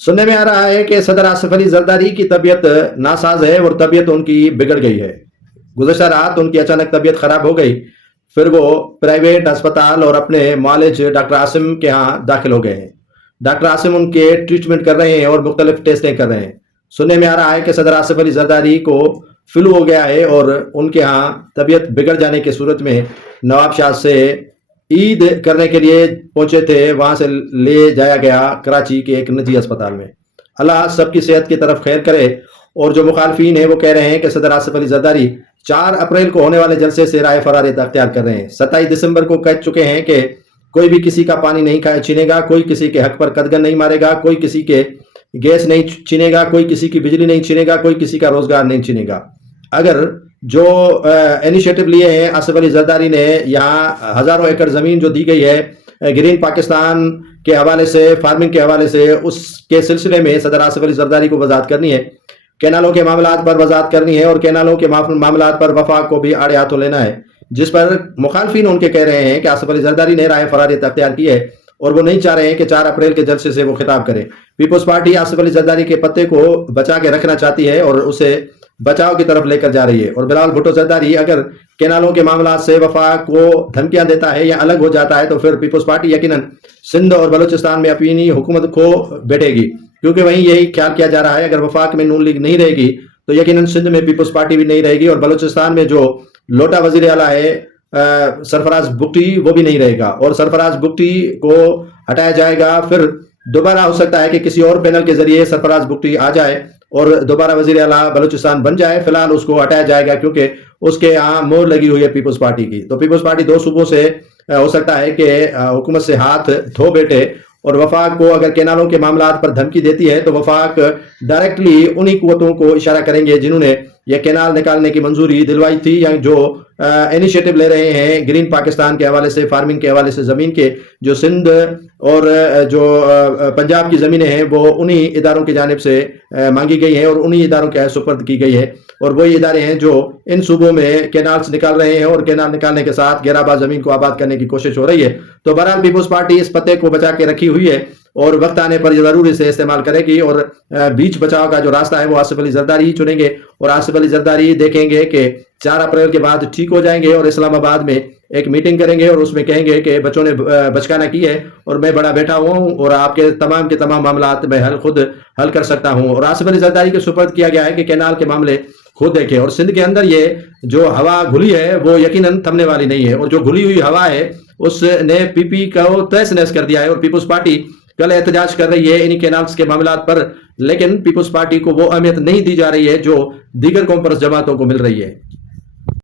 سننے میں آ رہا ہے کہ صدر آصف علی زرداری کی طبیعت ناساز ہے اور طبیعت ان کی بگڑ گئی ہے۔ گزشتہ رات ان کی اچانک طبیعت خراب ہو گئی، پھر وہ پرائیویٹ اسپتال اور اپنے معالج ڈاکٹر عاصم کے ہاں داخل ہو گئے ہیں۔ ڈاکٹر عاصم ان کے ٹریٹمنٹ کر رہے ہیں اور مختلف ٹیسٹیں کر رہے ہیں۔ سننے میں آ رہا ہے کہ صدر آصف علی زرداری کو فلو ہو گیا ہے اور ان کے ہاں طبیعت بگڑ جانے کی صورت میں نواب شاہ سے عید کرنے کے لیے پہنچے تھے، وہاں سے لے جایا گیا کراچی کے ایک نجی اسپتال میں۔ اللہ سب کی صحت کی طرف خیر کرے۔ اور جو مخالفین ہیں وہ کہہ رہے ہیں کہ صدر آصف علی زرداری 4 اپریل کو ہونے والے جلسے سے رائے فراری اختیار کر رہے ہیں۔ 27 دسمبر کو کہہ چکے ہیں کہ کوئی بھی کسی کا پانی نہیں چھینے گا، کوئی کسی کے حق پر قدغن نہیں مارے گا، کوئی کسی کے گیس نہیں چھینے گا، کوئی کسی کی بجلی نہیں چھینے گا، کوئی کسی کا روزگار نہیں چھینے گا۔ اگر جو انیشیٹو لیے ہیں آصف علی زرداری نے، یہاں ہزاروں ایکڑ زمین جو دی گئی ہے گرین پاکستان کے حوالے سے، فارمنگ کے حوالے سے، اس کے سلسلے میں صدر آصف علی زرداری کو وضاحت کرنی ہے، کینالوں کے معاملات پر وضاحت کرنی ہے اور کینالوں کے معاملات پر وفاق کو بھی آڑے ہاتھوں لینا ہے، جس پر مخالفین ان کے کہہ رہے ہیں کہ آصف علی زرداری نے رائے فراریت اختیار کی ہے اور وہ نہیں چاہ رہے ہیں کہ 4 اپریل کے جلسے سے وہ خطاب کرے۔ پیپلز پارٹی آصف علی زرداری کے پتے کو بچا کے رکھنا چاہتی ہے اور اسے بچاؤ کی طرف لے کر جا رہی ہے، اور بلال بھٹو زرداری اگر کینالوں کے معاملات سے وفاق کو دھمکیاں دیتا ہے یا الگ ہو جاتا ہے تو پھر پیپلز پارٹی یقیناً سندھ اور بلوچستان میں اپنی حکومت کھو بیٹھے گی، کیونکہ وہیں یہی خیال کیا جا رہا ہے اگر وفاق میں نون لیگ نہیں رہے گی تو یقیناً سندھ میں پیپلز پارٹی بھی نہیں رہے گی، اور بلوچستان میں جو لوٹا وزیر اعلیٰ ہے سرفراز بگٹی وہ بھی نہیں رہے گا، اور سرفراز بگٹی کو ہٹایا جائے گا، پھر دوبارہ ہو سکتا ہے کہ کسی اور پینل کے ذریعے سرفراز بگٹی آ جائے اور دوبارہ وزیر اعلیٰ بلوچستان بن جائے۔ فی الحال اس کو ہٹایا جائے گا کیونکہ اس کے یہاں مور لگی ہوئی ہے پیپلز پارٹی کی، تو پیپلز پارٹی 2 صوبوں سے ہو سکتا ہے کہ حکومت سے ہاتھ دھو بیٹھے، اور وفاق کو اگر کینالوں کے معاملات پر دھمکی دیتی ہے تو وفاق ڈائریکٹلی انہی قوتوں کو اشارہ کریں گے جنہوں نے یہ کینال نکالنے کی منظوری دلوائی تھی، یا جو انیشیٹو لے رہے ہیں گرین پاکستان کے حوالے سے، فارمنگ کے حوالے سے، زمین کے جو سندھ اور جو پنجاب کی زمینیں ہیں وہ انہی اداروں کی جانب سے مانگی گئی ہیں اور انہی اداروں کے سپرد کی گئی ہے، اور وہی ادارے ہیں جو ان صوبوں میں کینالز نکال رہے ہیں اور کینال نکالنے کے ساتھ گھیرا زمین کو آباد کرنے کی کوشش ہو رہی ہے۔ تو بہرحال پیپلز پارٹی اس پتے کو بچا کے رکھی ہوئی ہے اور وقت آنے پر یہ ضرور اسے استعمال کرے گی، اور بیچ بچاؤ کا جو راستہ ہے وہ آصف علی زرداری ہی چنیں گے، اور آصف علی زرداری دیکھیں گے کہ 4 اپریل کے بعد ٹھیک ہو جائیں گے اور اسلام آباد میں ایک میٹنگ کریں گے اور اس میں کہیں گے کہ بچوں نے بچکانہ کی ہے اور میں بڑا بیٹھا ہوں اور آپ کے تمام معاملات میں خود حل کر سکتا ہوں، اور آصف علی زرداری کے سپرد کیا گیا ہے کہ کینال کے معاملے خود دیکھیں، اور سندھ کے اندر یہ جو ہوا گھلی ہے وہ یقیناً تھمنے والی نہیں ہے، اور جو گھلی ہوئی ہوا ہے اس نے پی پی کو تہس نہس کر دیا ہے، اور پیپلز پارٹی کل احتجاج کر رہی ہے انہی کینالز کے معاملات پر، لیکن پیپلز پارٹی کو وہ اہمیت نہیں دی جا رہی ہے جو دیگر کانفرنس جماعتوں کو مل رہی ہے۔